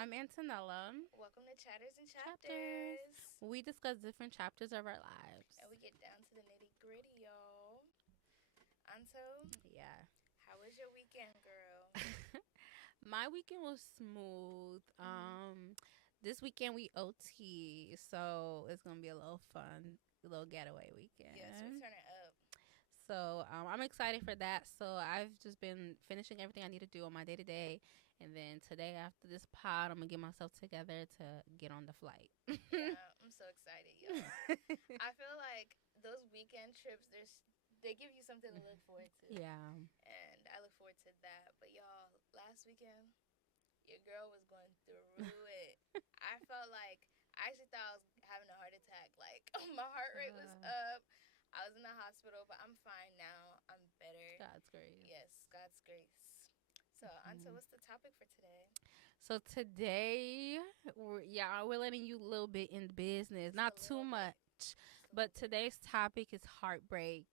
I'm Antonella. Welcome to Chatters and Chapters. We discuss different chapters of our lives. And we get down to the nitty gritty, y'all. Anto, Yeah. how was your weekend, girl? My weekend was smooth. This weekend we OT, so it's gonna be a little fun, a little getaway weekend. Yes, we turn it up. So I'm excited for that. So I've just been finishing everything I need to do on my day to day, and then today after this pod, I'm gonna get myself together to get on the flight. Yeah, I'm so excited, y'all. I feel like those weekend trips, they give you something to look forward to. Yeah. And I look forward to that. But y'all, last weekend, your girl was going through it. I felt like I actually thought I was having a heart attack. Like my heart rate was up. I was in the hospital, but I'm fine now. I'm better. God's grace. Yes, God's grace. So, Anta, what's the topic for today? So today, we're letting you a little bit in business, not too much. But today's topic is heartbreak,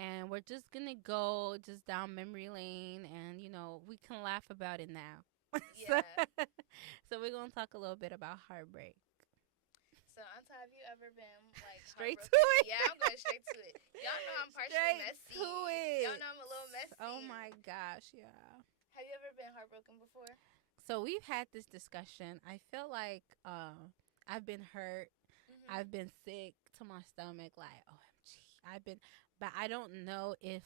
and we're just gonna go just down memory lane, and we can laugh about it now. Yeah. So we're gonna talk a little bit about heartbreak. So, Anta, have you ever been like straight to it? Yeah, I'm going straight to it. Y'all know I'm partially messy. To it. Y'all know I'm a little messy. Oh my gosh, yeah. Have you ever been heartbroken before? So we've had this discussion. I feel like I've been hurt. Mm-hmm. I've been sick to my stomach. Like, OMG. But I don't know if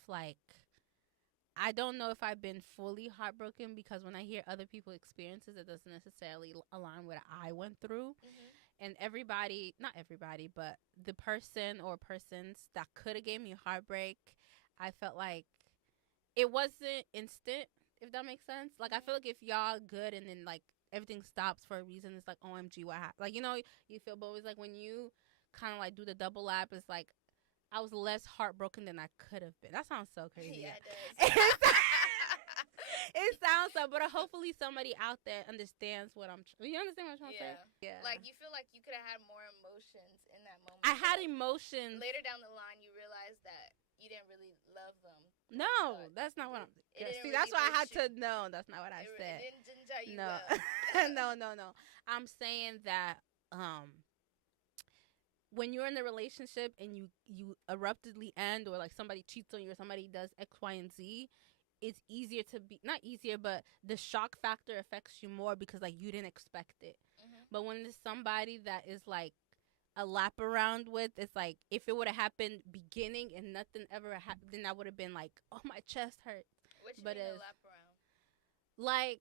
I've been fully heartbroken, because when I hear other people's experiences, it doesn't necessarily align with what I went through. Mm-hmm. And not everybody, but the person or persons that could have gave me heartbreak, I felt like it wasn't instant, if that makes sense. Like, I feel like if y'all good and then like everything stops for a reason, it's like, OMG, what happened? Like, you feel, but it's like when you kind of like do the double lap, it's like I was less heartbroken than I could have been. That sounds so crazy. Yeah, it does. It sounds so, but hopefully somebody out there understands what you understand what I'm trying to say? Yeah. Like, you feel like you could have had more emotions in that moment. I had emotions. Later down the line, you realize that you didn't really love them. No, that's not what I'm... See, really, that's why I had to know. That's not what I said. It didn't tell you no. well. No. I'm saying that when you're in a relationship and you abruptly end, or like somebody cheats on you, or somebody does X, Y, and Z, it's easier to be... Not easier, but the shock factor affects you more because like you didn't expect it. Mm-hmm. But when there's somebody that is like a lap around with, it's like if it would have happened beginning and nothing ever happened, then I would have been like, oh, my chest hurts. What you mean a lap around? Like,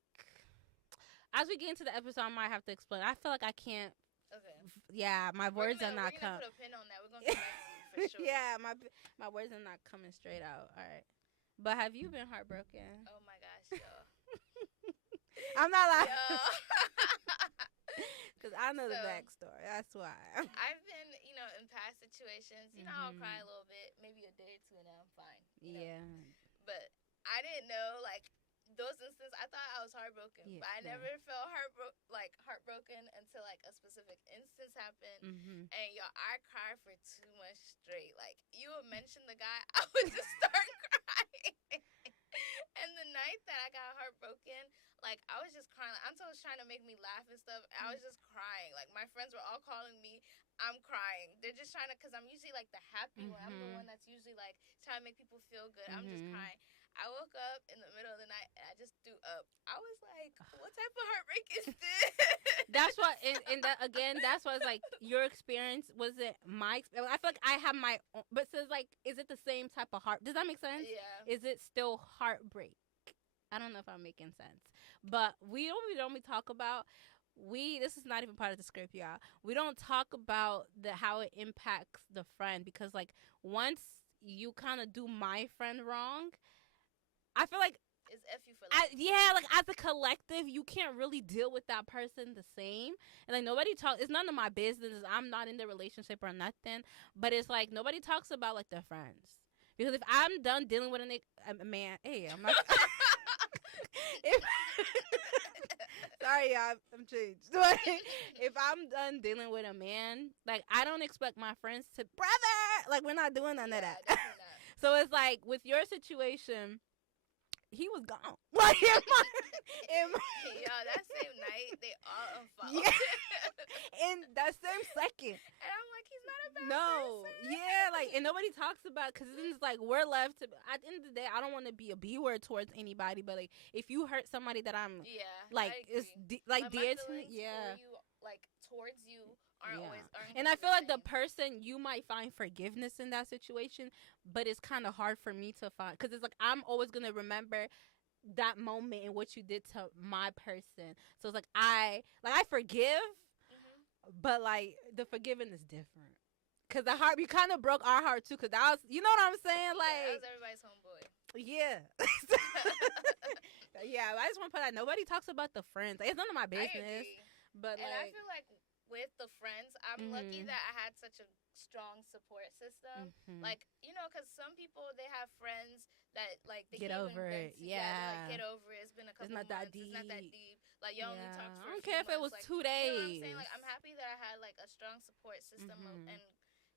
as we get into the episode, I might have to explain. I feel like I can't. Okay. Yeah, my words are not coming. We're gonna put a pin on that. We're gonna come back to you for sure. Yeah, my words are not coming straight out. All right. But have you been heartbroken? Oh my gosh, yo. I'm not lying. Because I know the backstory. That's why. I've been, in past situations, I'll cry a little bit, maybe a day or two, and then I'm fine. Yeah. But I didn't know, like, those instances, I thought I was heartbroken. Yeah, but I never felt heartbroken until, like, a specific instance happened. Mm-hmm. And, I cried for 2 months straight. Like, you would mention the guy, I would just start crying. And the night that I got heartbroken, like, I was just crying. Like, Anto was trying to make me laugh and stuff. I was just crying. Like, my friends were all calling me. I'm crying. They're just trying to, because I'm usually, like, the happy one. I'm the one that's usually, like, trying to make people feel good. I'm just crying. I woke up in the middle of the night, and I just threw up. I was like, what type of heartbreak is this? That's what, and that, again, that's what it's like, your experience wasn't my experience. I feel like I have my own, but so it's like, is it the same type of heart? Does that make sense? Yeah. Is it still heartbreak? I don't know if I'm making sense. But we don't talk about... this is not even part of the script, y'all. We don't talk about how it impacts the friend, because like once you kind of do my friend wrong, I feel like it's F you for life. Like as a collective, you can't really deal with that person the same. And like nobody talks. It's none of my business. I'm not in the relationship or nothing. But it's like nobody talks about like their friends, because if I'm done dealing with a man, hey, I'm not. Sorry, y'all, I'm changed. If I'm done dealing with a man, like I don't expect my friends to brother. Like we're not doing none of that. Definitely not. So it's like with your situation, he was gone. Like Yo, that same night they all unfollowed. Yeah. In that same second. And I'm like, he's not a bad person. Yeah, like, and nobody talks about, because it's like we're left to, at the end of the day, I don't want to be a B word towards anybody, but like if you hurt somebody that I'm like it's like dear to me, for you, like towards you aren't and I feel like the person, you might find forgiveness in that situation, but it's kind of hard for me to find, because it's like I'm always gonna remember that moment and what you did to my person. So it's like I forgive, but like the forgiving is different. Cause the heart, you kind of broke our heart too. Cause that was, you know what I'm saying? Like, that was everybody's homeboy. Yeah. Yeah. I just want to put that. Nobody talks about the friends. It's none of my business. But I feel like with the friends, I'm lucky that I had such a strong support system. Like, you know, because some people, they have friends that like they get over it. Like, get over it. It's been a couple months. It's not that deep. Like, you only talked for I don't care if it was 2 days. You know what I'm saying? Like, I'm happy that I had like a strong support system and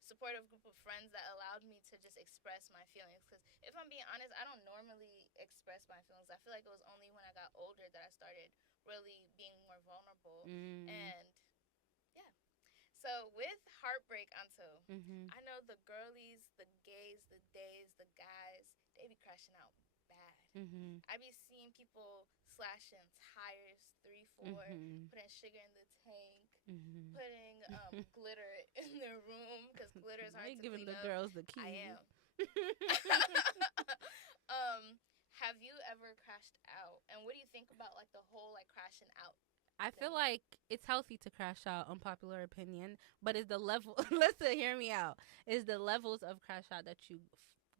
supportive group of friends that allowed me to just express my feelings. Because if I'm being honest, I don't normally express my feelings. I feel like it was only when I got older that I started really being more vulnerable. And yeah. So with Heartbreak, Anto, I know the girlies, the gays, the days, the guys, they be crashing out bad. I be seeing people slashing tires 3-4, putting sugar in the tank, putting glitter in their room, because glitter is hard to giving clean the up. girls the key. I am. Have you ever crashed out? And what do you think about like the whole like crashing out? I feel like it's healthy to crash out, unpopular opinion, but it's the level. Listen, hear me out. It's the levels of crash out that you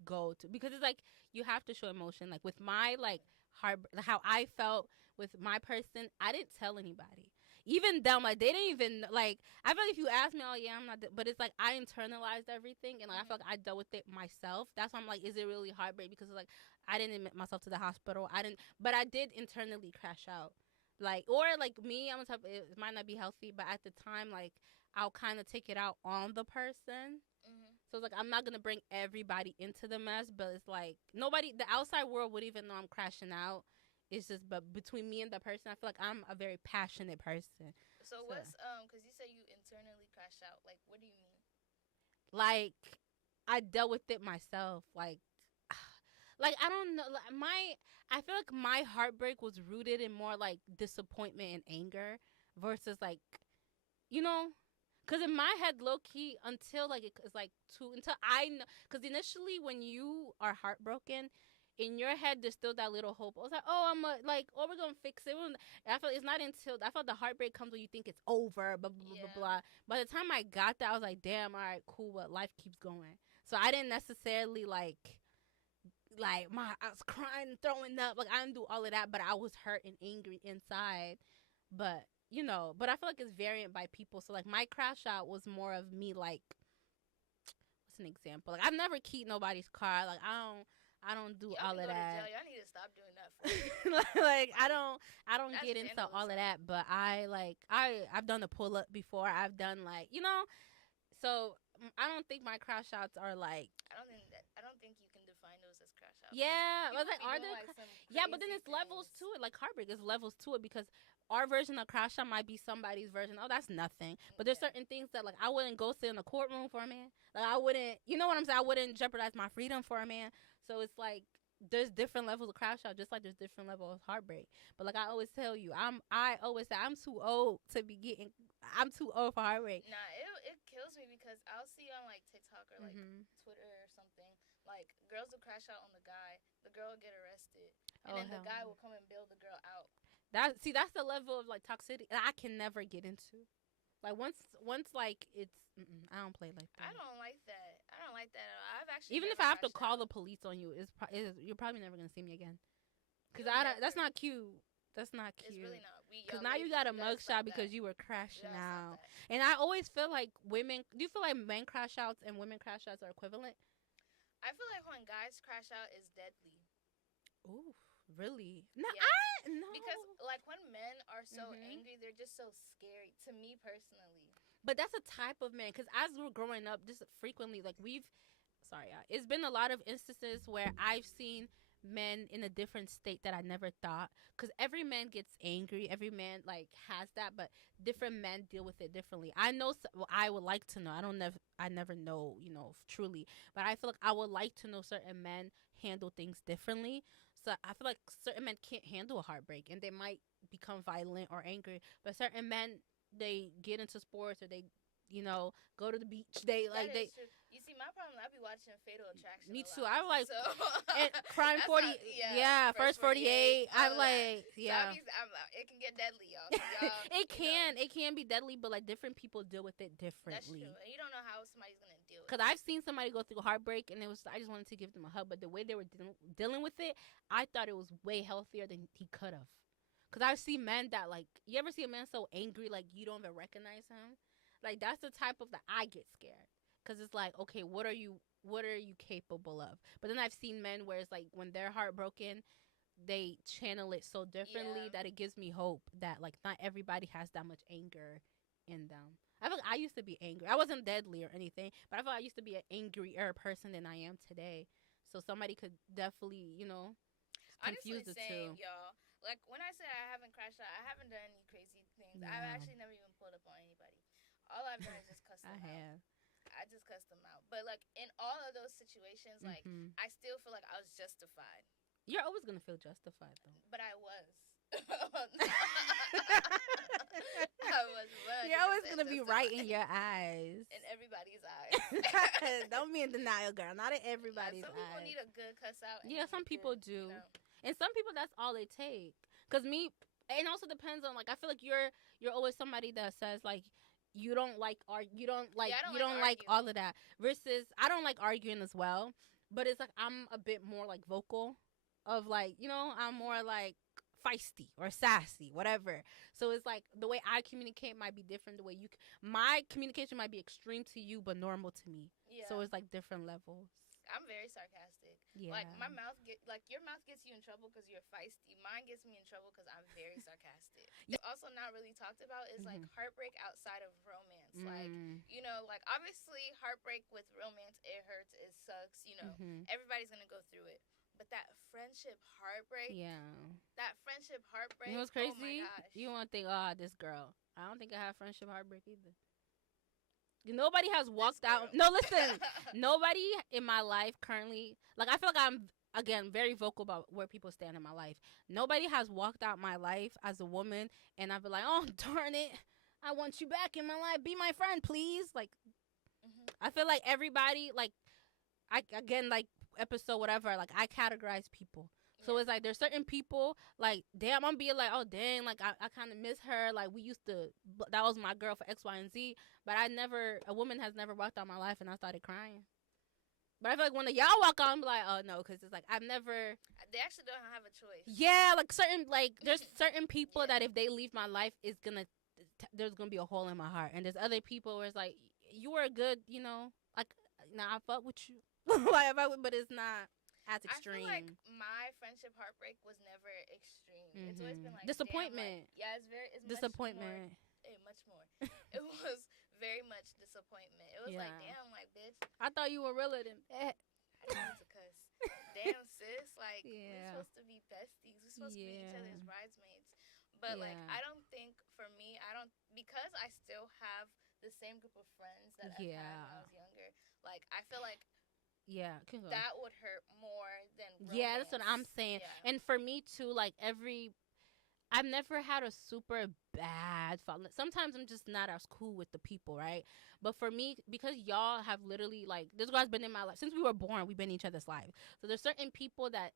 go to, because it's like you have to show emotion. Like with my like heart, how I felt with my person, I didn't tell anybody. Even them, like they didn't even like. I feel like if you ask me, oh yeah, I'm not. But it's like I internalized everything, and like I feel like I dealt with it myself. That's why I'm like, is it really heartbreak? Because it's like I didn't admit myself to the hospital. I didn't, but I did internally crash out. Like, or like me, I'm a type. It might not be healthy, but at the time, like I'll kind of take it out on the person. So it's like I'm not gonna bring everybody into the mess, but it's like nobody, the outside world would even know I'm crashing out. It's just, but between me and the person, I feel like I'm a very passionate person. So what's because you say you internally crash out. Like, what do you mean? Like, I dealt with it myself. Like I don't know. Like, I feel like my heartbreak was rooted in more like disappointment and anger versus like, you know, because in my head, low key, until like it's like until I know, because initially when you are heartbroken, in your head there's still that little hope. I was like, oh, oh, we're gonna fix it. And I feel it's not until I felt the heartbreak comes when you think it's over. Blah blah blah blah. By the time I got there, I was like, damn, all right, cool, but life keeps going. So I didn't necessarily like I was crying, throwing up, like I didn't do all of that, but I was hurt and angry inside. But you know, but I feel like it's variant by people. So like my crash out was more of me like, what's an example? Like I've never keyed nobody's car. Like I don't do all of that. Y'all need to stop doing that. For like I don't get into all of that. But I've done a pull up before. I've done like, you know, so I don't think my crash outs are like. I don't think you can define those as crash outs. Yeah, but like, are there? Yeah, but then it's levels to it. Like heartbreak is levels to it, because our version of crash out might be somebody's version. Oh, that's nothing. But there's certain things that like I wouldn't go sit in a courtroom for a man. Like I wouldn't, you know what I'm saying? I wouldn't jeopardize my freedom for a man. So it's like there's different levels of crash out, just like there's different levels of heartbreak. But like I always tell you, I always say I'm too old to be getting. I'm too old for heartbreak. Nah, it kills me because I'll see on like TikTok or like Twitter or something, like girls will crash out on the guy, the girl will get arrested, and then the guy will come and bail the girl out. That's the level of like toxicity I can never get into. Like once like it's I don't play like that. I don't like that. I've actually even if I have to call the police on you, you're probably never gonna see me again. Cause that's not cute. That's not cute. It's really not. Because now you got a mugshot because you were crashing out. And I always feel like women. Do you feel like men crash outs and women crash outs are equivalent? I feel like when guys crash out is deadly. Ooh, really? No, no. Because like when men are so angry, they're just so scary to me personally. But that's a type of man. Because as we're growing up, just frequently, like it's been a lot of instances where I've seen men in a different state that I never thought. Because every man gets angry. Every man, like, has that. But different men deal with it differently. I know, well, I would like to know. I never know, truly. But I feel like I would like to know certain men handle things differently. So I feel like certain men can't handle a heartbreak. And they might become violent or angry. But certain men, they get into sports, or they, go to the beach. They That like is they. true. You see, my problem, I be watching Fatal Attraction Me a too. lot. I like So and Crime that's 40. Yeah, First 48. I all that. like So yeah. it can get deadly, y'all. So y'all It can be deadly, but like different people deal with it That's true. differently. And you don't know how somebody's gonna deal with Because it. I've seen somebody go through heartbreak, and I just wanted to give them a hug, but the way they were dealing with it, I thought it was way healthier than he could have. Because I've seen men that, like, you ever see a man so angry, like, you don't even recognize him? Like, that's the type of that I get scared. Because it's like, okay, what are you capable of? But then I've seen men where it's like, when they're heartbroken, they channel it so differently that it gives me hope that, like, not everybody has that much anger in them. I feel like I used to be angry. I wasn't deadly or anything, but I feel like I used to be an angrier person than I am today. So somebody could definitely, confuse Honestly, the two. y'all. Like, when I say I haven't crashed out, I haven't done any crazy things. Yeah. I've actually never even pulled up on anybody. All I've done is just cuss them I out. have. I just cussed them out. But, like, in all of those situations, like, I still feel like I was justified. You're always going to feel justified, though. But I was. I was. You're always going to be right in your eyes. In everybody's eyes. Don't be in denial, girl. Not in everybody's eyes. Some people need a good cuss out. Yeah, some people do. And some people, that's all they take. Because it also depends on, like, I feel like you're always somebody that says, like, you don't like all of that. Versus I don't like arguing as well, but it's like I'm a bit more like vocal, of like, I'm more like feisty or sassy, whatever. So it's like the way I communicate might be different. My communication might be extreme to you, but normal to me. Yeah. So it's like different levels. I'm very sarcastic. Yeah. Like, my mouth your mouth gets you in trouble because you're feisty. Mine gets me in trouble because I'm very sarcastic. Yeah. Also not really talked about is like heartbreak outside of romance. Like, like, obviously heartbreak with romance, it hurts, it sucks, everybody's gonna go through it. But that friendship heartbreak, you know what's crazy? Oh my gosh. You won't think, this girl. I don't think I have friendship heartbreak either. Nobody has walked out. No, listen. Nobody in my life currently, like, I feel like I'm, again, very vocal about where people stand in my life. Nobody has walked out my life as a woman, and I've been like, oh, darn it, I want you back in my life. Be my friend, please. Like, I feel like everybody, like, episode whatever, like, I categorize people. So it's like there's certain people, like, damn, I'm being like, oh, dang, like, I kind of miss her. Like, that was my girl for X, Y, and Z. But a woman has never walked out my life and I started crying. But I feel like when y'all walk out, I'm like, oh, no, because it's like they actually don't have a choice. Yeah, like, there's certain people that if they leave my life, there's going to be a hole in my heart. And there's other people where it's like, you were good, like, I fuck with you. Like, but it's not as extreme. I feel like my friendship heartbreak was never extreme. It's always been like disappointment. Damn, like, it's disappointment. Much more. It was very much disappointment. It was like, damn, like, bitch. I thought you were realer than that. I didn't mean to cuss. Damn, sis. Like, we're supposed to be besties. We're supposed to be each other's bridesmaids. But like, I don't think for me, because I still have the same group of friends that I had when I was younger. Like, I feel like. Yeah, that would hurt more than romance. Yeah, that's what I'm saying. Yeah. And for me too, like, I've never had a super bad fall. Sometimes I'm just not as cool with the people, right? But for me, because y'all have literally, like, this girl's been in my life since we were born. We've been in each other's lives. So there's certain people that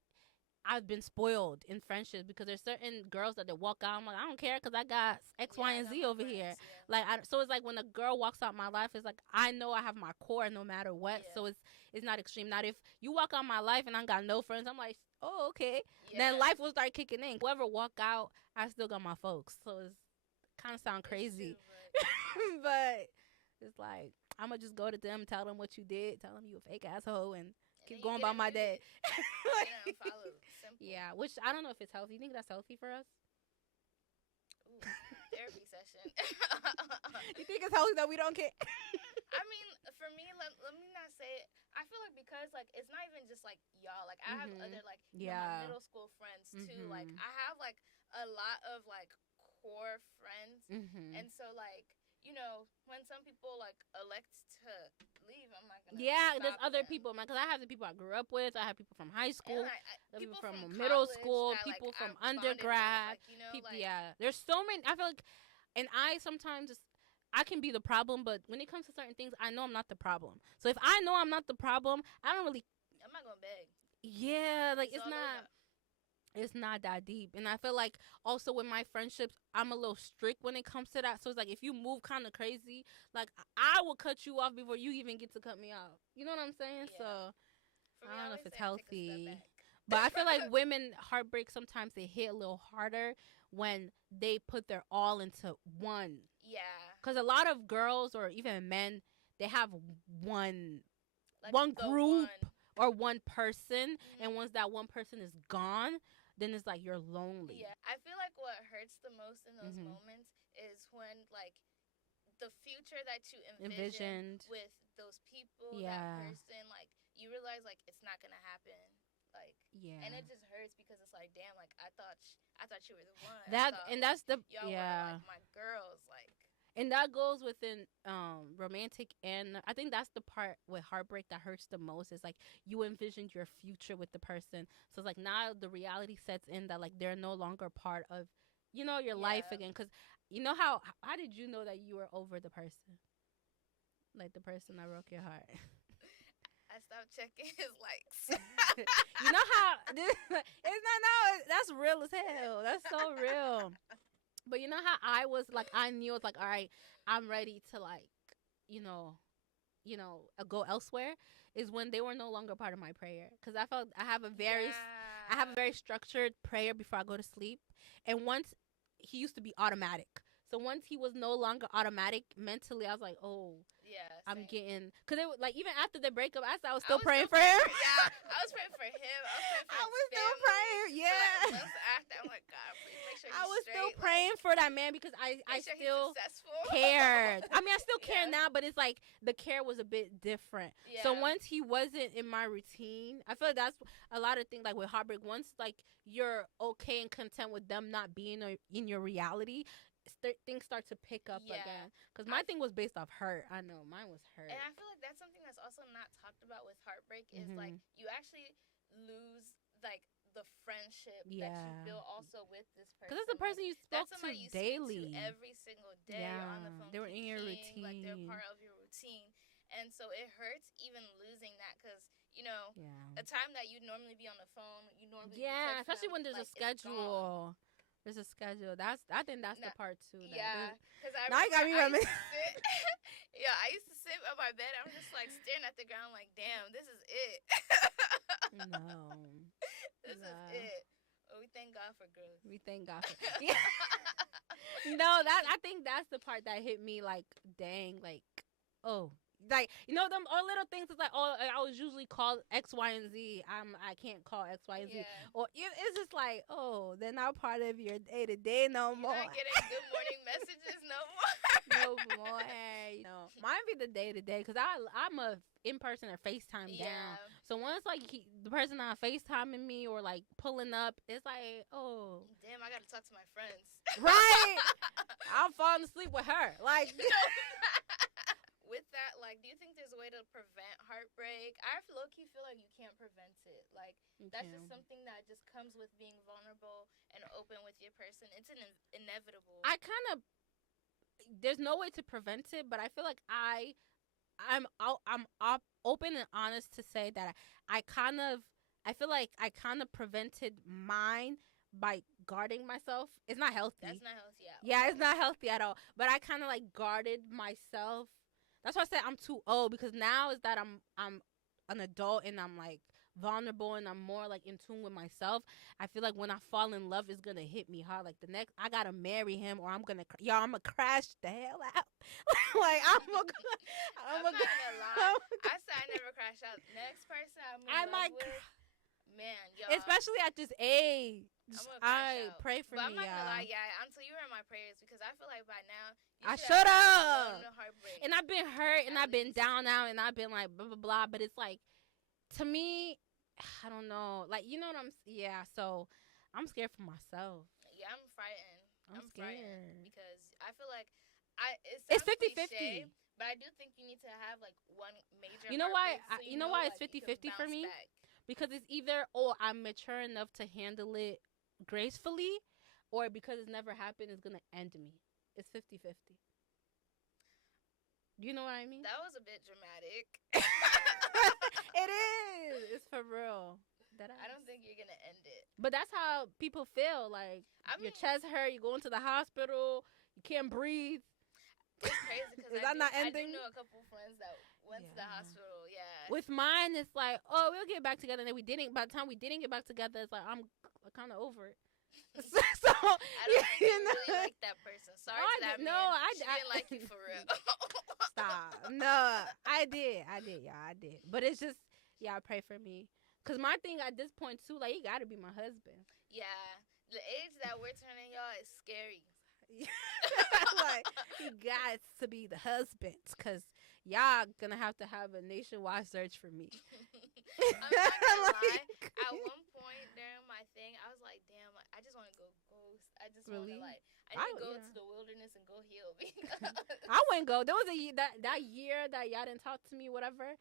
I've been spoiled in friendships, because there's certain girls that they walk out, I'm like, I don't care because I got X, Y, and Z over here. Yeah. Like, so it's like when a girl walks out my life, it's like I know I have my core no matter what. Yeah. So it's not extreme. Not if you walk out my life and I got no friends, I'm like, oh, okay. Yeah. Then life will start kicking in. Whoever walk out, I still got my folks. So it's kind of sound crazy. True, but it's like, I'm going to just go to them, tell them what you did, tell them you a fake asshole, and keep going by my day. Yeah, which I don't know if it's healthy. You think that's healthy for us? Ooh, therapy session. You think it's healthy that we don't care? I mean, for me, let me not say it. I feel like because like it's not even just like y'all. Like I have other like my middle school friends too. Like I have like a lot of like core friends, and so like when some people like elect to leave, I'm not gonna. Yeah, there's stop other them. people, man. Because I have the people I grew up with. I have people from high school, People from middle college school, that, people like, from I bonded with, undergrad. like, People, like, yeah. There's so many. I feel like, and I sometimes I can be the problem, but when it comes to certain things, I know I'm not the problem. So if I know I'm not the problem, I don't really. I'm not gonna beg. Yeah, like it's not. It's not that deep. And I feel like also with my friendships, I'm a little strict when it comes to that. So it's like if you move kind of crazy, like I will cut you off before you even get to cut me off. You know what I'm saying? Yeah. So For me, I don't know if it's take a step healthy. back. But I feel like women heartbreak sometimes they hit a little harder when they put their all into one. Yeah. Because a lot of girls or even men, they have one Like one group or one person, and once that one person is gone, then it's like you're lonely. Yeah, I feel like what hurts the most in those moments is when like the future that you envisioned with those people, that person, like you realize like it's not gonna happen. Like, and it just hurts because it's like, damn, like I thought you were the one. That's the y'all were like my girls, like. And that goes within romantic, and I think that's the part with heartbreak that hurts the most. Is like you envisioned your future with the person, so it's like now the reality sets in that like they're no longer part of, your life again. Because how did you know that you were over the person, like the person that broke your heart? I stopped checking his likes. You know how it's not that's real as hell. That's so real. But you know how I was like, I knew it's like, all right, I'm ready to like, go elsewhere. Is when they were no longer part of my prayer, because I felt I have a very structured prayer before I go to sleep, and once he used to be automatic. So once he was no longer automatic mentally, I was like, oh. Yeah, I'm getting, because it was like even after the breakup, I was still praying for him. Yeah, I was praying for him. I was still praying. Yeah. For, like, months after, I'm like, God, please make sure he's I was straight, still praying for that man because I still cared. I mean, I still care now, but it's like the care was a bit different. Yeah. So once he wasn't in my routine, I feel like that's a lot of things like with heartbreak. Once like you're okay and content with them not being in your reality, things start to pick up again. Because my thing was based off hurt. I know mine was hurt. And I feel like that's something that's also not talked about with heartbreak is like you actually lose like the friendship that you build also with this person. Because it's the person you spoke to daily, speak to every single day on the phone. They were in your routine. Like they're part of your routine. And so it hurts even losing that because, a time that you'd normally be on the phone, you normally especially when there's a schedule. There's a schedule. I think that's the part too. Because now you got me reminiscing. I used to sit on my bed. I'm just like staring at the ground, like, damn, this is it. No, this is it. Oh, we thank God for growth. We thank God for. Yeah. No, I think that's the part that hit me. Like, dang, like, oh. Like, them all little things is like, oh, I was usually called X, Y, and Z. I can't call X, Y, and Z. Or it's just like, oh, they're not part of your day to day no more. You're not getting good morning messages no more. No more. Mine be the day to day because I'm a in person or FaceTime down. So once like the person on FaceTiming me or like pulling up, it's like, oh, damn, I gotta talk to my friends. Right. I'm falling asleep with her. Like. With that, like, do you think there's a way to prevent heartbreak? I low-key feel like you can't prevent it. Like, that's just something that just comes with being vulnerable and open with your person. It's inevitable. There's no way to prevent it, but I feel like I'm open and honest to say that I feel like I kind of prevented mine by guarding myself. It's not healthy. That's not healthy at all. Yeah, it's not healthy at all. But I kind of like guarded myself. That's why I said I'm too old, because now is that I'm an adult and I'm like vulnerable and I'm more like in tune with myself. I feel like when I fall in love, it's gonna hit me hard. Like I gotta marry him, or I'm gonna crash the hell out. Like I'm not gonna lie. I said I never crash out. Next person I might Man, y'all. Especially at this age. I pray for but me, I'm not gonna lie, until you were in my prayers, because I feel like by now I should have. Heartbreak. And I've been hurt, and I've been down out, and I've been like blah blah blah. But it's like, to me, I don't know. Like, you know what so I'm scared for myself. Yeah, I'm frightened. I'm scared frightened because I feel like it's 50-50. But I do think you need to have like one major. You know why? So you know why it's 50-50 for me? Back. Because it's either I'm mature enough to handle it gracefully, or because it's never happened, it's gonna end me. It's 50-50. You know what I mean? That was a bit dramatic. It is. It's for real. I don't think you're gonna end it. But that's how people feel. Like, your chest hurt, you go into the hospital, you can't breathe. It's crazy because I do know a couple friends that went to the hospital. Yeah. With mine, it's like, oh, we'll get back together. And then we didn't. By the time we didn't get back together, it's like I'm kind of over it. So I don't think you really like that person. Sorry to that man. No, she didn't like you for real. Stop. No, I did, y'all. I did. But it's just, I pray for me. Because my thing at this point, too, like, he got to be my husband. Yeah. The age that we're turning, y'all, is scary. Like, he got to be the husband. Because y'all going to have a nationwide search for me. I'm not gonna lie. At one point during my thing, I was like, damn, I just want to go ghost. I just want to, like, I need to go to the wilderness and go heal. I wouldn't go. There was that year that y'all didn't talk to me, whatever.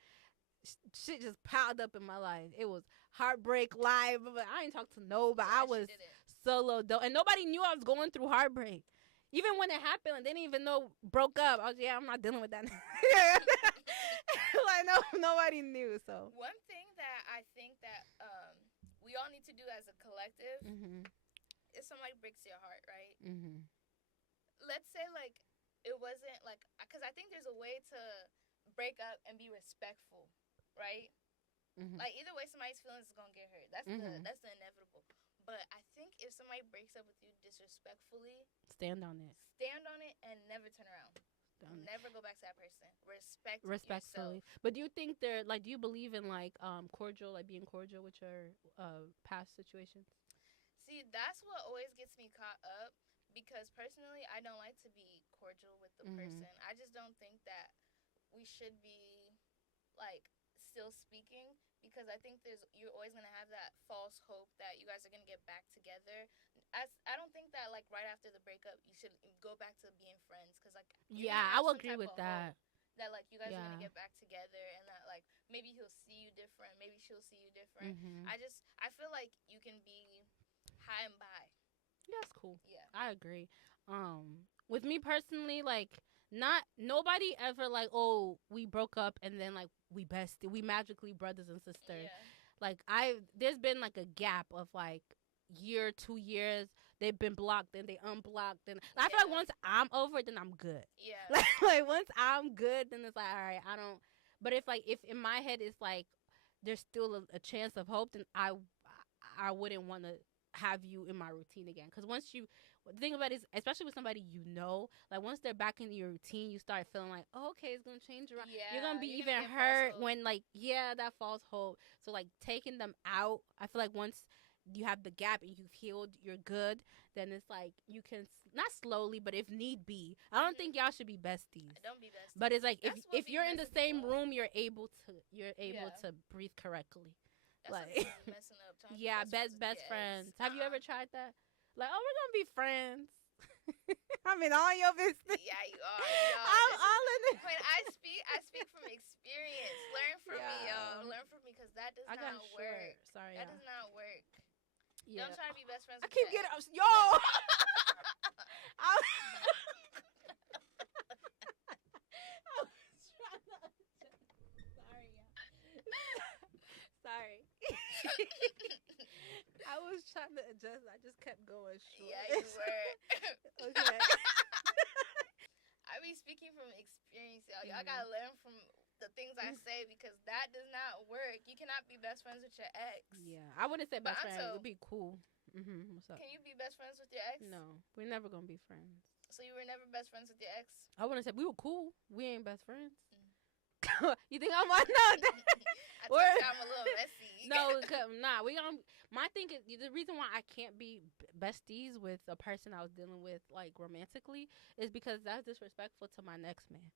Shit just piled up in my life. It was Heartbreak live. But I didn't talk to nobody. I was solo though, and nobody knew I was going through heartbreak. Even when it happened, they didn't even know broke up. I was I'm not dealing with that. Like, nobody knew. So one thing that I think that we all need to do as a collective, if somebody breaks your heart, right? Let's say like it wasn't like, because I think there's a way to break up and be respectful, right? Like, either way, somebody's feelings is gonna get hurt. That's the inevitable. But I think if somebody breaks up with you disrespectfully, stand on it and never turn around. Never go back to that person. Respectfully. Yourself. But do you think do you believe in like cordial, like being cordial with your past situations? See, that's what always gets me caught up, because personally I don't like to be cordial with the person. I just don't think that we should be like still speaking, because I think you're always gonna have that false hope that you guys are gonna get back together. I don't think that like right after the breakup you should go back to being friends, because like I will agree with that. That like you guys are gonna get back together, and that like maybe he'll see you different, maybe she'll see you different. I feel like you can be high and by. That's cool. Yeah, I agree. With me personally, like, nobody ever like, oh, we broke up and then like we magically brothers and sisters. Like, there's been like a gap of like year, 2 years. They've been blocked, then they unblocked, and I feel like once I'm over it, then I'm good. Yeah. Like once I'm good, then it's like, all right, I don't. But if in my head it's like there's still a chance of hope, then I wouldn't want to have you in my routine again. Because the thing about it is, especially with somebody like once they're back in your routine, you start feeling like, oh, okay, it's gonna change around. You're gonna be even hurt when like, that false hope. So like taking them out, I feel like once you have the gap and you've healed, you're good, then it's like you can not slowly, but if need be. I don't think y'all should be besties. Don't be besties. But it's like if you're in the same room, you're able to breathe correctly. That's like messing up. best friends. Have you ever tried that? Like, oh, we're gonna be friends. I mean, all your business. Yeah, you are. I'm all in it. When I speak from experience. Learn from me, y'all. Learn from me, because that does not work. Sorry, that does not work. Yeah. Don't try to be best friends. I keep getting yo. I was trying to adjust. Sorry. I was trying to adjust. I just kept going short. Yeah, you were. Okay. I be speaking from experience, y'all. Y'all gotta learn from the things I say, because that does not work. You cannot be best friends with your ex. Yeah, I wouldn't say best friend. It would be cool. What's up? Can you be best friends with your ex? No, we're never gonna be friends. So you were never best friends with your ex? I wouldn't say we were cool. We ain't best friends. You think I'm on? No. I told you I'm a little messy. No, nah. My thing is the reason why I can't be besties with a person I was dealing with like romantically is because that's disrespectful to my next man.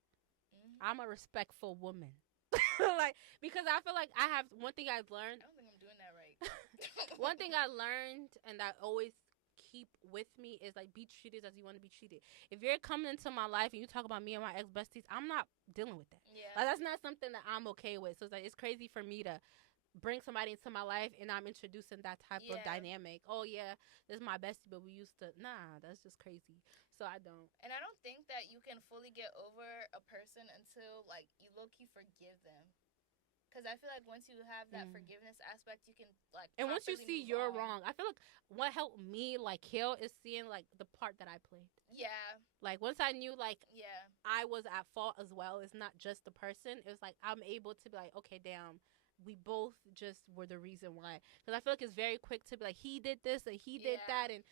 I'm a respectful woman. Like, because I feel like I have one thing I've learned. I don't think I'm doing that right. One thing I learned and that always keep with me is like, be treated as you want to be treated. If you're coming into my life and you talk about me and my ex besties, I'm not dealing with that. Yeah. Like, that's not something that I'm okay with. So it's like, it's crazy for me to bring somebody into my life and I'm introducing that type of dynamic. Oh yeah, this is my bestie, but we used to. Nah, that's just crazy. So I don't. And I don't think that you can fully get over a person until like you low-key forgive them. Because I feel like once you have that forgiveness aspect, you can like. And once you see you're wrong, I feel like what helped me like heal is seeing like the part that I played. Yeah. Like once I knew like I was at fault as well. It's not just the person. It was like I'm able to be like, okay, damn. We both just were the reason why. Because I feel like it's very quick to be like, he did this and he did that, and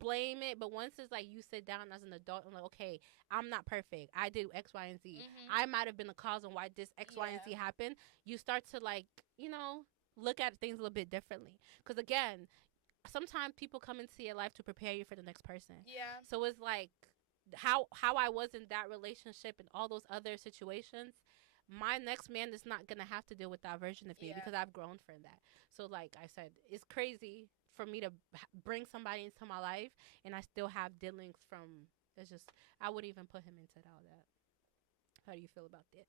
blame it. But once it's like you sit down as an adult and like, okay, I'm not perfect. I did X, Y, and Z. I might have been the cause on why this X, Y, and Z happened. You start to like, look at things a little bit differently. Because again, sometimes people come into your life to prepare you for the next person. Yeah. So it's like how I was in that relationship and all those other situations. My next man is not going to have to deal with that version of me because I've grown from that. So, like I said, it's crazy for me to bring somebody into my life and I still have dealings from, I wouldn't even put him into all that. How do you feel about that?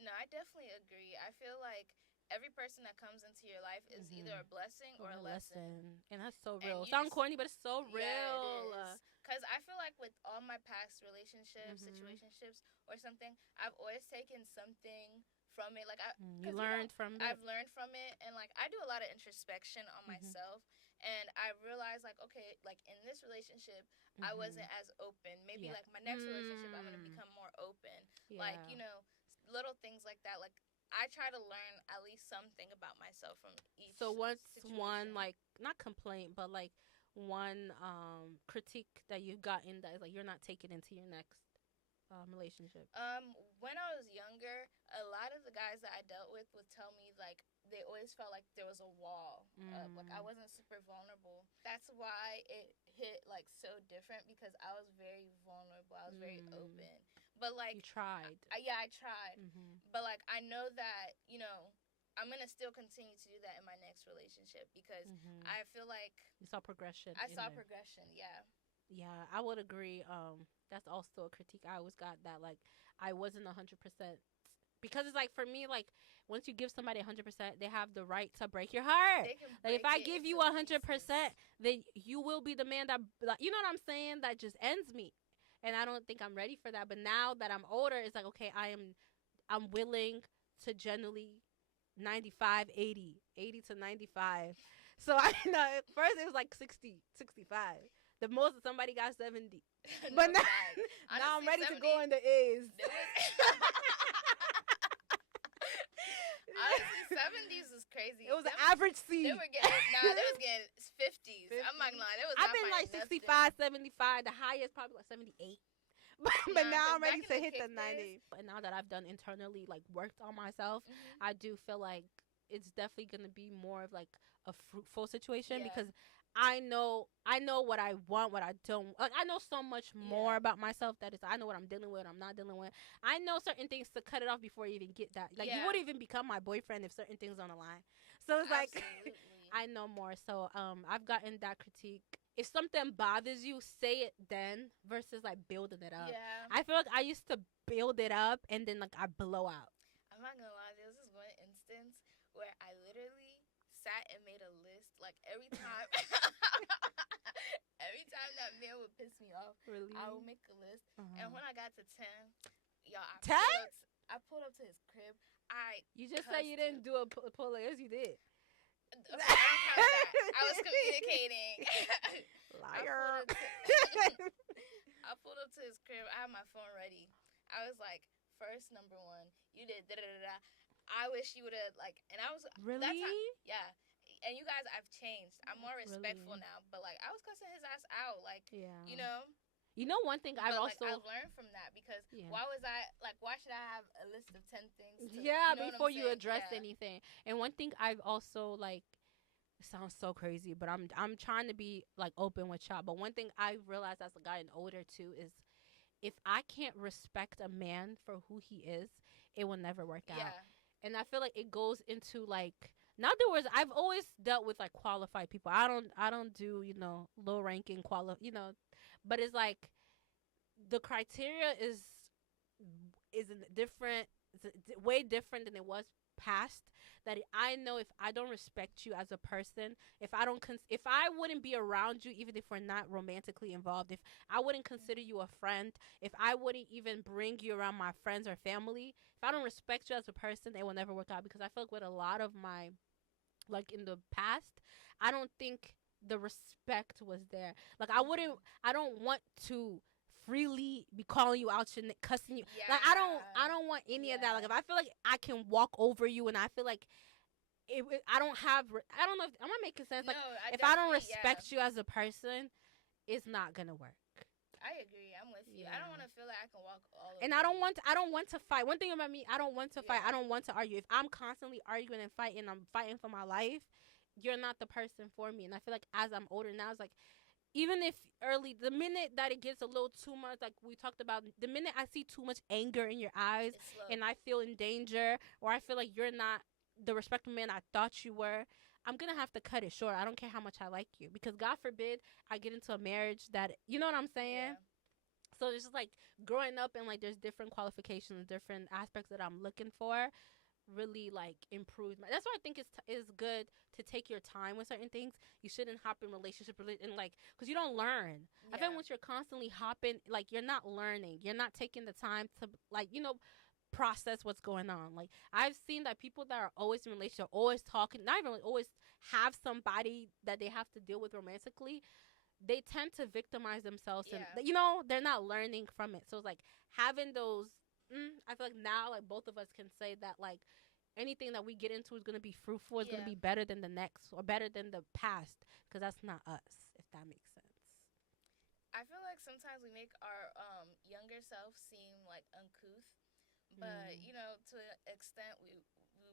No, I definitely agree. I feel like every person that comes into your life is either a blessing or a lesson. And that's so real. Sound corny, but it's so real. Yeah, because I feel like with all my past relationships, situationships, or something, I've always taken something from it. Like you learned from it. I've learned from it, and like I do a lot of introspection on myself, and I realized like, okay, like in this relationship, I wasn't as open. Maybe like my next relationship, I'm gonna become more open. Yeah. Like little things like that. Like I try to learn at least something about myself from each. So what's situation. one like not complaint, but like one critique that you got in that is like you're not taking into your next relationship? When I was younger, a lot of the guys that I dealt with would tell me like they always felt like there was a wall up, like I wasn't super vulnerable. That's why it hit like so different because I was very vulnerable. I was very open. But like you tried. I tried. But like I know that I'm gonna still continue to do that in my next relationship because I feel like you saw progression. I saw progression. Yeah, I would agree. That's also a critique I always got, that like I wasn't 100%, because it's like for me, like once you give somebody 100%, they have the right to break your heart. Like if I give you 100%, then you will be the man that, like, you know what I'm saying, that just ends me. And I don't think I'm ready for that. But now that I'm older, it's like, okay, I'm willing to generally 95, 80 to 95. So I know at first it was like 60, 65. The most somebody got 70. But now, honestly, now I'm ready 70, to go in the A's. Honestly, 70s was crazy. It was an average C. They was getting 50s. I'm not gonna lie. I've been like 65, 75. The highest probably like 78. But now I'm ready to hit the 90. And now that I've done internally, like worked on myself, I do feel like it's definitely going to be more of like a fruitful situation because I know what I want, what I don't. Like, I know so much more about myself that I know what I'm dealing with, what I'm not dealing with. I know certain things to cut it off before you even get that. Like you wouldn't even become my boyfriend if certain things on the line. So it's like I know more. So I've gotten that critique. If something bothers you, say it then versus like building it up. Yeah. I feel like I used to build it up and then like I blow out. I'm not gonna lie, there was this one instance where I literally sat and made a list. Like every time that man would piss me off, really? I would make a list. And when I got to 10, y'all, I pulled up to his crib. You just said you didn't do a pull. Yes, you did. Okay, I don't count that. I was communicating. Liar. I pulled up to his crib. I had my phone ready. I was like, first, number one, you did da-da-da-da. I wish you would have, like, and I was... Really? Yeah. And you guys, I've changed. I'm more respectful now. But, like, I was cussing his ass out. Like, you know? You know, one thing I've but also, like I've learned from that because yeah, why was I like why should I have a list of 10 things to, yeah, you know what before I'm you saying? address Yeah. anything. And one thing I've also like, it sounds so crazy, but I'm trying to be like open with y'all. But one thing I've realized as a gotten older too is if I can't respect a man for who he is, it will never work out. Yeah. And I feel like it goes into like, in other words, I've always dealt with like qualified people. I don't do, low ranking but it's like the criteria is different, way different than it was past. That I know if I don't respect you as a person, if I wouldn't be around you, even if we're not romantically involved, if I wouldn't consider you a friend, if I wouldn't even bring you around my friends or family, if I don't respect you as a person, it will never work out. Because I feel like with a lot of my, like in the past, I don't think the respect was there. Like I don't want to freely be calling you out, cussing you. Yeah. Like I don't want any of that. Like if I feel like I can walk over you, and I feel like I don't have. I don't know. Am I making sense? Like No, if I don't yeah. respect you as a person, it's not gonna work. I agree. I'm with you. I don't want to feel like I can walk all over. And I don't want to fight. One thing about me, I don't want to fight. Yeah. I don't want to argue. If I'm constantly arguing and fighting, I'm fighting for my life, you're not the person for me. And I feel like as I'm older now, it's like, even if early, the minute that it gets a little too much, like we talked about, the minute I see too much anger in your eyes It's slow. and I feel in danger, or I feel like you're not the respectful man I thought you were, I'm gonna have to cut it short. I don't care how much I like you, because God forbid I get into a marriage that, you know what I'm saying? Yeah. So it's just like growing up, and like there's different qualifications, different aspects that I'm looking for. Really like improves my. That's why I think it's good to take your time with certain things. You shouldn't hop in and like, because you don't learn. I Yeah. think once you're constantly hopping, like you're not learning. You're not taking the time to like process what's going on. Like I've seen that people that are always in relationship, always talking, not even like, always have somebody that they have to deal with romantically, they tend to victimize themselves, and Yeah. they're not learning from it. So it's like having those. I feel like now, like both of us can say that like anything that we get into is going to be fruitful. It's going to Yeah. be better than the next, or better than the past, because that's not us. If that makes sense. I feel like sometimes we make our younger self seem like uncouth, but you know, to an extent we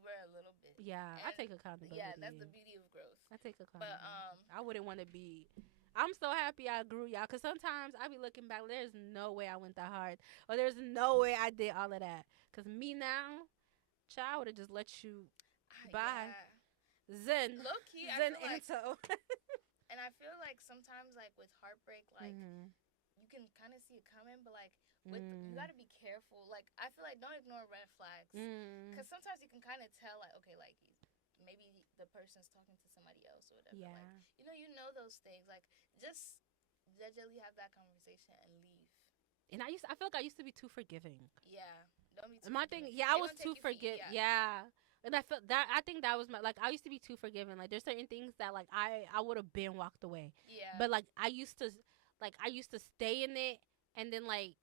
were a little bit. Yeah, I And take accountability. yeah, that's the beauty of growth. I take But accountability. I wouldn't want to be. I'm so happy I grew, y'all, because sometimes I be looking back. There's no way I went that hard, or there's no way I did all of that. Because me now, child, would have just let you. Bye. Yeah. Zen. Low key, I Zen feel like, Anto. and I feel like sometimes like with heartbreak, like you can kind of see it coming, but like with you got to be careful. Like I feel like don't ignore red flags, because sometimes you can kind of tell like, okay, like maybe the person's talking to somebody else or whatever. Yeah. Like you know those things. Like just gradually have that conversation and leave. And I feel like I used to be too forgiving. Yeah, don't be too. My forgiving. thing, yeah, I They was gonna too take you for- forgiving. yeah. Yeah. And I felt that, I think that was my, like, I used to be too forgiving. Like there's certain things that like I would have been walked away. Yeah. But like I used to stay in it, and then like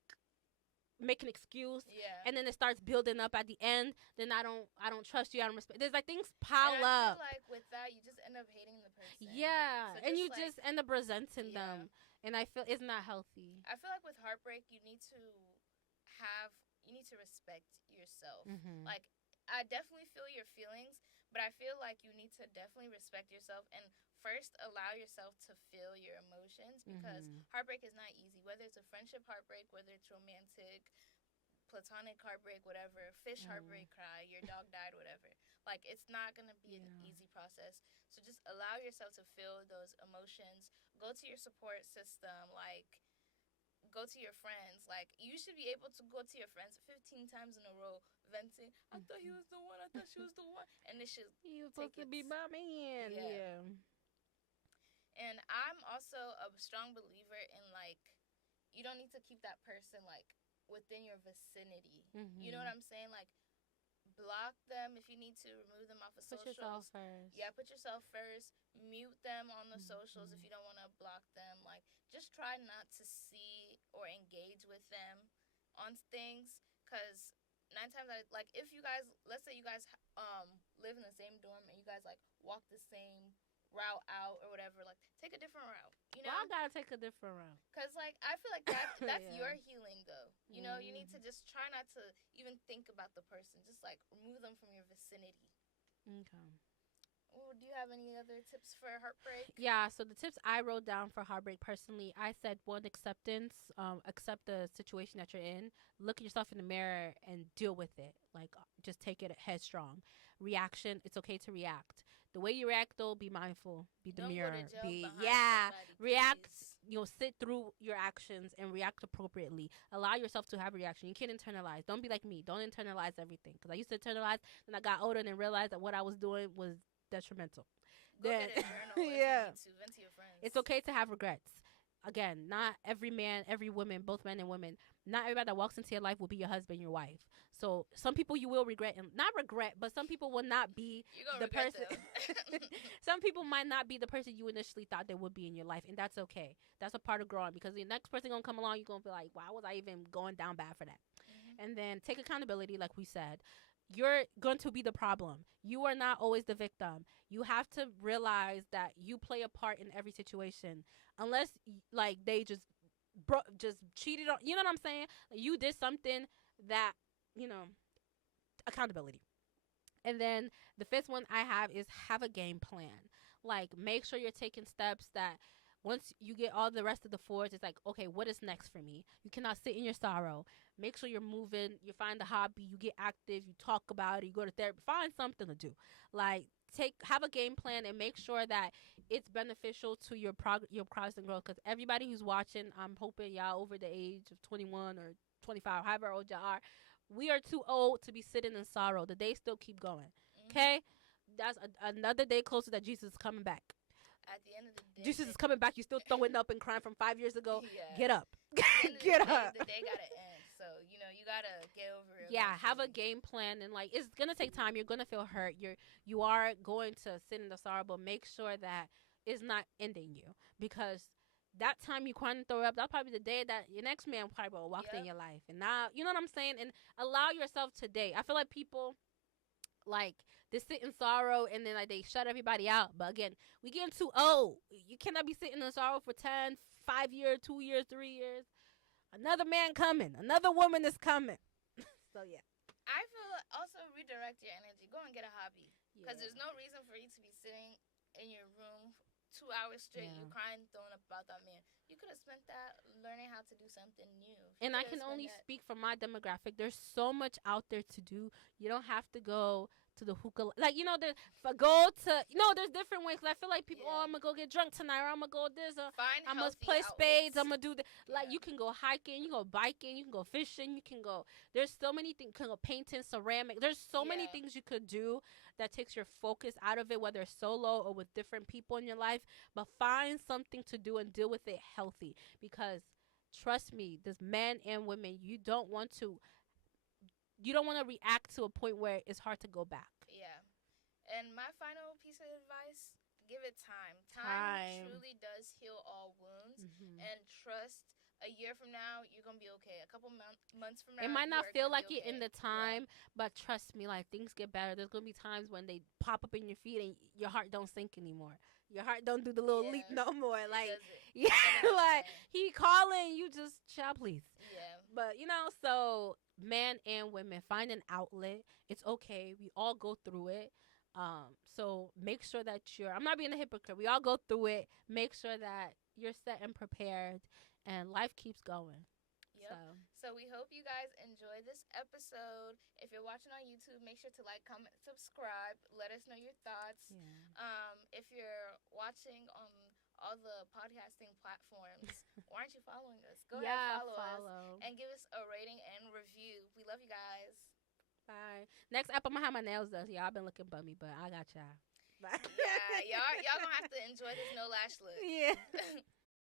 make an excuse, Yeah. and then it starts building up at the end. Then I don't trust you. I don't respect. There's like things pile and I up. feel like with that you just end up hating the person. Yeah, So and you like, just end up resenting yeah. them, and I feel it's not healthy. I feel like with heartbreak you need to respect yourself. Like I definitely feel your feelings, but I feel like you need to definitely respect yourself and first allow yourself to feel your emotions, because heartbreak is not easy. Whether it's a friendship heartbreak, whether it's romantic, platonic heartbreak, whatever, fish heartbreak cry, your dog died, whatever. Like it's not gonna be an easy process. So just allow yourself to feel those emotions. Go to your support system, like go to your friends. Like you should be able to go to your friends 15 times in a row venting. I thought he was the one. I thought she was the one. And it should He was supposed to be my man. Yeah. And I'm also a strong believer in like you don't need to keep that person like within your vicinity. You know what I'm saying? Like block them if you need to, remove them off of Put socials. yourself first. Yeah, put yourself first. Mute them on the socials if you don't want to block them. Like just try not to see or engage with them on things, because 9 times out of, like if you guys, let's say you guys live in the same dorm and you guys like walk the same route out or whatever. Like, take a different route. You know, well, I gotta take a different route. Cause like I feel like that's yeah. your healing though. You know, you need to just try not to even think about the person. Just like remove them from your vicinity. Okay. Well, do you have any other tips for heartbreak? Yeah, so the tips I wrote down for heartbreak personally, I said one, acceptance. Accept the situation that you're in. Look at yourself in the mirror and deal with it. Like, just take it headstrong. Reaction, it's okay to react. The way you react, though, be mindful. Be Don't demure. go to jail Be somebody, react. Please. Sit through your actions and react appropriately. Allow yourself to have a reaction. You can't internalize. Don't be like me. Don't internalize everything. Because I used to internalize, and I got older and realized that what I was doing was detrimental. Go get a journal. Yeah, if you need to vent to your friends. It's okay to have regrets. Again, not every man, every woman, both men and women, not everybody that walks into your life will be your husband, your wife. So some people you will regret, and not regret, but some people will not be the person. Some people might not be the person you initially thought they would be in your life, and that's okay. That's a part of growing, because the next person gonna come along, you're gonna be like, why was I even going down bad for that? And then take accountability, like we said. You're going to be the problem. You are not always the victim. You have to realize that you play a part in every situation, unless like they just cheated on. You know what I'm saying? Like, you did something that, accountability. And then the fifth one I have is have a game plan. Like, make sure you're taking steps that once you get all the rest of the fours, it's like, okay, what is next for me? You cannot sit in your sorrow. Make sure you're moving. You find a hobby. You get active. You talk about it. You go to therapy. Find something to do. Like, have a game plan and make sure that it's beneficial to your progress and growth. Because everybody who's watching, I'm hoping y'all over the age of 21 or 25, however old y'all are, we are too old to be sitting in sorrow. The days still keep going. Okay? That's another day closer that Jesus is coming back. At the end of the day, Jesus is coming back. You still throwing up and crying from 5 years ago. Yeah. Get up. Get up. The day gotta end. So, you gotta get over it. Yeah, have a game plan, and like, it's gonna take time. You're gonna feel hurt. You are going to sit in the sorrow, but make sure that it's not ending you, because that time you crying and throw up, that's probably the day that your next man probably will walk in your life. And now, you know what I'm saying? And allow yourself today. I feel like people, like, they sit in sorrow and then like they shut everybody out. But again, we getting too old. You cannot be sitting in sorrow for 10, 5 years, 2 years, 3 years. Another man coming. Another woman is coming. So, yeah. I feel also redirect your energy. Go and get a hobby. Because there's no reason for you to be sitting in your room 2 hours straight. You crying, throwing up about that man. You could have spent that learning how to do something new. And I can only speak from my demographic. There's so much out there to do. You don't have to go to the hookah. Like, there's different ways. I feel like people, I'm going to go get drunk tonight, or I'm going to go this. I must play spades. I'm going to do that. Like, you can go hiking, you can go biking, you can go fishing, there's so many things. You can go painting, ceramic. There's so many things you could do that takes your focus out of it, whether it's solo or with different people in your life. But find something to do and deal with it healthy, because trust me, this men and women, you don't want to react to a point where it's hard to go back. Yeah. And my final piece of advice, give it time. Time truly does heal all wounds. And trust, a year from now, you're going to be okay. A couple months from now, it might not feel like it in the time, but trust me, like, things get better. There's going to be times when they pop up in your feet and your heart don't sink anymore. Your heart don't do the little leap no more. Like, like, he calling, you just, child, please. Yeah. But, so men and women, find an outlet. It's okay. We all go through it. So make sure that I'm not being a hypocrite. We all go through it. Make sure that you're set and prepared, and life keeps going. Yep. So we hope you guys enjoyed this episode. If you're watching on YouTube, make sure to like, comment, subscribe. Let us know your thoughts. Yeah. If you're watching on all the podcasting platforms, why aren't you following us? Go ahead, follow us and give us a rating and review. We love you guys. Bye. Next up, I'm gonna have my nails done. Y'all been looking bummy, but I got y'all. Bye. Yeah, y'all gonna have to enjoy this no lash look. Yeah.